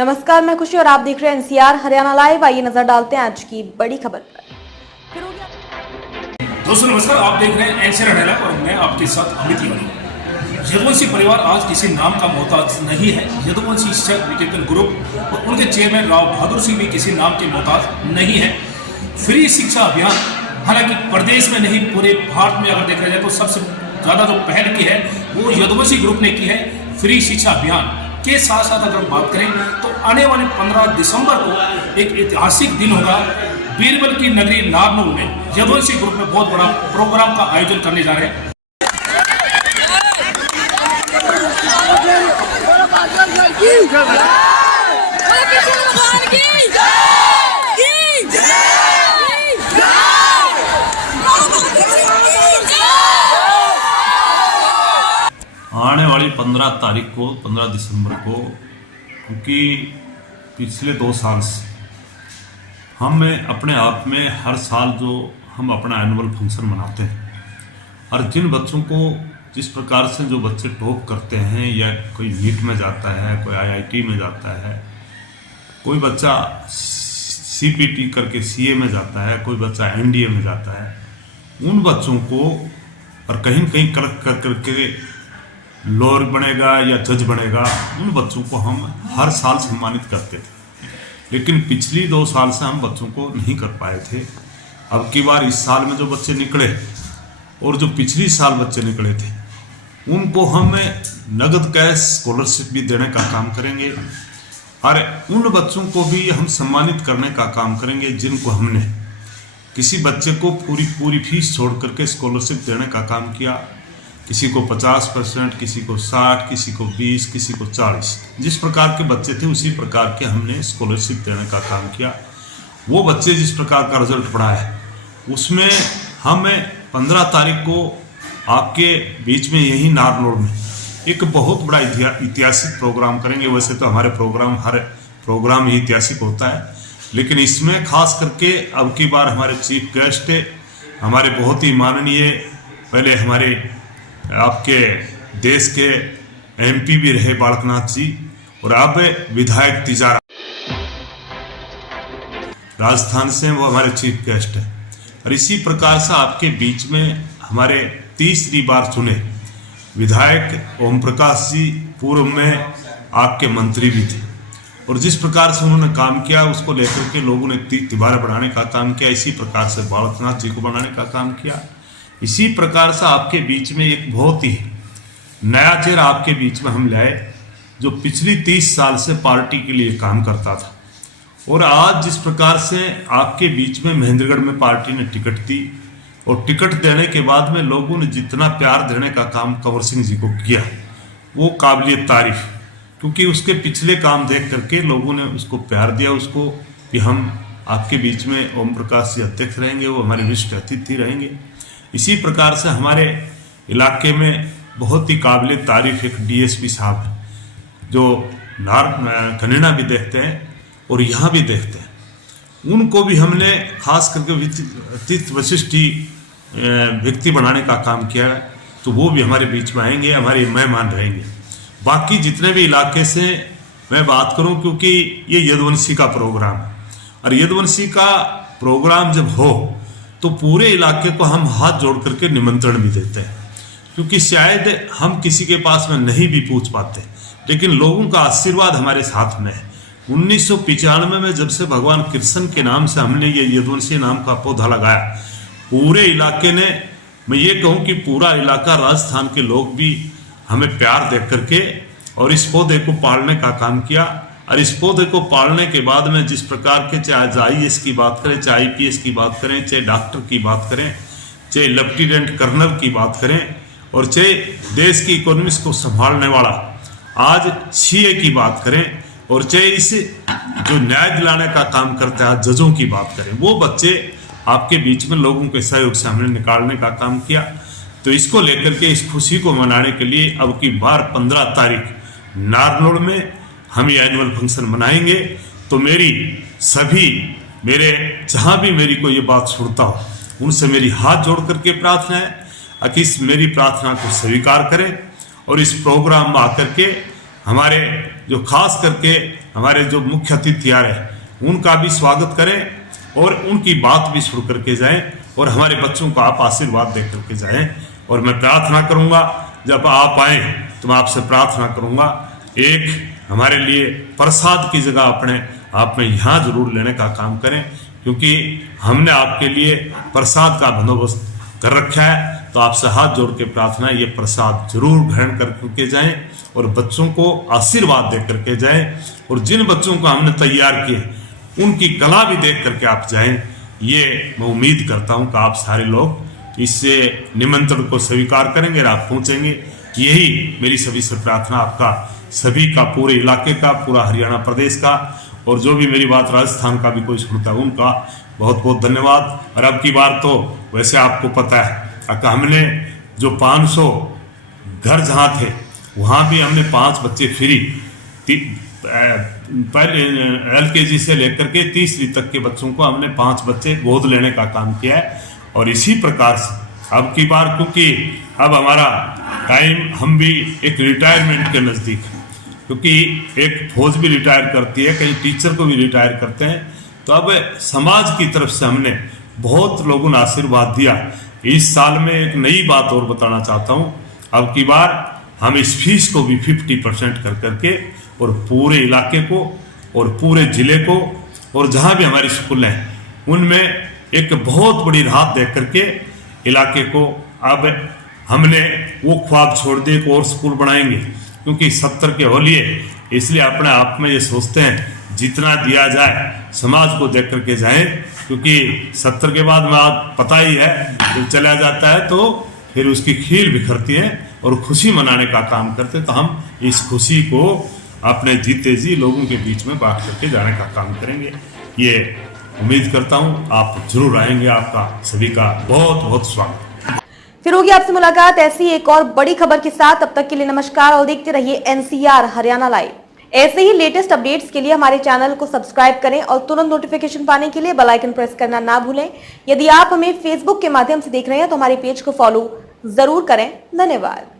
नमस्कार, मैं खुशी और आप देख रहे हैं एनसीआर हरियाणा लाइव। आइए नजर डालते हैं आज की बड़ी खबर पर। दोस्तों नमस्कार, आप देख रहे हैं एनसीआर हरियाणा और मैं आपके साथ अमित तिवारी। यदुवंशी परिवार आज किसी नाम का मोहताज नहीं है। यदुवंशी शिक्षा निकेतन ग्रुप और उनके चेयरमैन राव बहादुर सिंह भी किसी नाम के मोहताज नहीं है। फ्री शिक्षा अभियान हालांकि प्रदेश में नहीं पूरे भारत में अगर देखा जाए तो सबसे ज़्यादा जो पहल की है वो यदुवंशी ग्रुप ने की है। फ्री शिक्षा अभियान के साथ साथ अगर बात करें तो आने वाले 15 दिसंबर को एक ऐतिहासिक दिन होगा। बीरबल की नगरी नारनौल में यदुवंशी ग्रुप में बहुत बड़ा प्रोग्राम का आयोजन करने जा रहे हैं। आने वाली 15 दिसंबर को, क्योंकि पिछले 2 साल से हम अपने आप में हर साल जो हम अपना एनुअल फंक्शन मनाते हैं और जिन बच्चों को जिस प्रकार से जो बच्चे टॉप करते हैं या कोई नीट में जाता है, कोई आईआईटी में जाता है, कोई बच्चा सीपीटी करके सीए में जाता है, कोई बच्चा एनडीए में जाता है, उन बच्चों को और कहीं न कहीं कलेक्ट कर करके लॉयर बनेगा या जज बनेगा, उन बच्चों को हम हर साल सम्मानित करते थे। लेकिन पिछली 2 साल से हम बच्चों को नहीं कर पाए थे। अब की बार इस साल में जो बच्चे निकले और जो पिछली साल बच्चे निकले थे उनको हम नगद कैश स्कॉलरशिप भी देने का काम करेंगे और उन बच्चों को भी हम सम्मानित करने का काम करेंगे जिनको हमने किसी बच्चे को पूरी फीस छोड़ करके स्कॉलरशिप देने का काम किया। किसी को 50%, किसी को 60, किसी को 20, किसी को 40। जिस प्रकार के बच्चे थे उसी प्रकार के हमने स्कॉलरशिप देने का काम किया। वो बच्चे जिस प्रकार का रिजल्ट पड़ा है उसमें हम 15 तारीख को आपके बीच में यही नारनौल में एक बहुत बड़ा ऐतिहासिक प्रोग्राम करेंगे। वैसे तो हमारे हर प्रोग्राम ही ऐतिहासिक होता है, लेकिन इसमें खास करके अब की बार हमारे चीफ गेस्ट हमारे बहुत ही माननीय, पहले हमारे आपके देश के एमपी भी रहे बालकनाथ जी और अब विधायक तिजारा राजस्थान से, वो हमारे चीफ गेस्ट है। और इसी प्रकार से आपके बीच में हमारे तीसरी बार चुने विधायक ओम प्रकाश जी पूर्व में आपके मंत्री भी थे और जिस प्रकार से उन्होंने काम किया उसको लेकर के लोगों ने तिबारा बढ़ाने का काम किया। इसी प्रकार से बालकनाथ जी को बनाने का काम किया। इसी प्रकार से आपके बीच में एक बहुत ही नया चेहरा आपके बीच में हम लाए जो पिछली 30 साल से पार्टी के लिए काम करता था। और आज जिस प्रकार से आपके बीच में महेंद्रगढ़ में पार्टी ने टिकट दी और टिकट देने के बाद में लोगों ने जितना प्यार देने का काम कंवर सिंह जी को किया वो काबिलियत तारीफ, क्योंकि उसके पिछले काम देख करके लोगों ने उसको प्यार दिया, उसको कि हम आपके बीच में ओम प्रकाश जी अध्यक्ष रहेंगे, वो हमारे विशिष्ट अतिथि रहेंगे। इसी प्रकार से हमारे इलाके में बहुत ही काबिल तारीफ एक डीएसपी साहब है जो कनेडा भी देखते हैं और यहाँ भी देखते हैं। उनको भी हमने खास करके अतिथि विशिष्ट व्यक्ति बनाने का काम किया है, तो वो भी हमारे बीच में आएंगे, हमारे मेहमान रहेंगे। बाकी जितने भी इलाके से मैं बात करूं, क्योंकि ये यदुवंशी का प्रोग्राम है और यदुवंशी का प्रोग्राम जब हो तो पूरे इलाके को हम हाथ जोड़ करके निमंत्रण भी देते हैं, क्योंकि शायद हम किसी के पास में नहीं भी पूछ पाते, लेकिन लोगों का आशीर्वाद हमारे साथ में है। 1995 में जब से भगवान कृष्ण के नाम से हमने ये यदुवंशी नाम का पौधा लगाया, पूरे इलाके ने, मैं ये कहूँ कि पूरा इलाका राजस्थान के लोग भी हमें प्यार दे करके और इस पौधे को पालने का काम किया। और इस पौधे को पालने के बाद में जिस प्रकार के, चाहे आईएएस की बात करें, चाहे आईपीएस की बात करें, चाहे डॉक्टर की बात करें, चाहे लेफ्टिनेंट कर्नल की बात करें और चाहे देश की इकोनॉमी को संभालने वाला आज सीए की बात करें और चाहे इस जो न्याय दिलाने का काम करता है जजों की बात करें, वो बच्चे आपके बीच में लोगों के सहयोग से हमने निकालने का काम किया। तो इसको लेकर के इस खुशी को मनाने के लिए अब की बार 15 तारीख नारनौल में हम ये एनुअल फंक्शन मनाएंगे। तो मेरी सभी मेरे जहाँ भी मेरी को ये बात सुनता हो उनसे मेरी हाथ जोड़ करके प्रार्थना है कि इस मेरी प्रार्थना को स्वीकार करें और इस प्रोग्राम में आकर के हमारे जो खास करके हमारे जो मुख्य अतिथि आ रहे हैं उनका भी स्वागत करें और उनकी बात भी सुन करके जाएं और हमारे बच्चों को आप आशीर्वाद दे करके जाएं। और मैं प्रार्थना करूंगा जब आप आए तो मैं आपसे प्रार्थना करूंगा एक हमारे लिए प्रसाद की जगह अपने आप में यहाँ जरूर लेने का काम करें, क्योंकि हमने आपके लिए प्रसाद का बंदोबस्त कर रखा है। तो आपसे हाथ जोड़ के प्रार्थना ये प्रसाद जरूर ग्रहण करके जाएं और बच्चों को आशीर्वाद दे करके जाएं। और जिन बच्चों को हमने तैयार किए उनकी कला भी देख करके आप जाएं। ये मैं उम्मीद करता हूं कि आप सारे लोग इससे निमंत्रण को स्वीकार करेंगे और आप पहुंचेंगे। यही मेरी सभी से प्रार्थना, आपका सभी का, पूरे इलाके का, पूरा हरियाणा प्रदेश का, और जो भी मेरी बात राजस्थान का भी कोई सुनता है उनका बहुत बहुत धन्यवाद। और अब की बार तो वैसे आपको पता है कि हमने जो 500 घर जहाँ थे वहाँ भी हमने 5 बच्चे फ्री, पहले LKG से लेकर के तीसरी तक के बच्चों को हमने 5 बच्चे गोद लेने का काम किया है। और इसी प्रकार से अब की बार, क्योंकि अब हमारा टाइम, हम भी एक रिटायरमेंट के नज़दीक है, क्योंकि एक फौज भी रिटायर करती है, कई टीचर को भी रिटायर करते हैं। तो अब समाज की तरफ से हमने बहुत लोगों ने आशीर्वाद दिया। इस साल में एक नई बात और बताना चाहता हूँ, अब की बार हम इस फीस को भी 50% कर करके और पूरे इलाके को और पूरे ज़िले को और जहाँ भी हमारी स्कूल हैं उनमें एक बहुत बड़ी राहत दे करके इलाके को अब हमने वो ख्वाब छोड़ दिए, एक और स्कूल बनाएंगे, क्योंकि 70 के होली है, इसलिए अपने आप में ये सोचते हैं जितना दिया जाए समाज को देख करके जाएं, क्योंकि 70 के बाद में पता ही है जब चला जाता है तो फिर उसकी खील बिखरती है और खुशी मनाने का काम करते। तो हम इस खुशी को अपने जीते जी लोगों के बीच में बांट करके जाने का काम करेंगे। ये उम्मीद करता हूँ आप जरूर आएंगे। आपका सभी का बहुत बहुत स्वागत। फिर होगी आपसे मुलाकात ऐसी एक और बड़ी खबर के साथ। तब तक के लिए नमस्कार और देखते रहिए NCR हरियाणा लाइव। ऐसे ही लेटेस्ट अपडेट्स के लिए हमारे चैनल को सब्सक्राइब करें और तुरंत नोटिफिकेशन पाने के लिए बेल आइकन प्रेस करना ना भूलें। यदि आप हमें फेसबुक के माध्यम से देख रहे हैं तो हमारे पेज को फॉलो जरूर करें। धन्यवाद।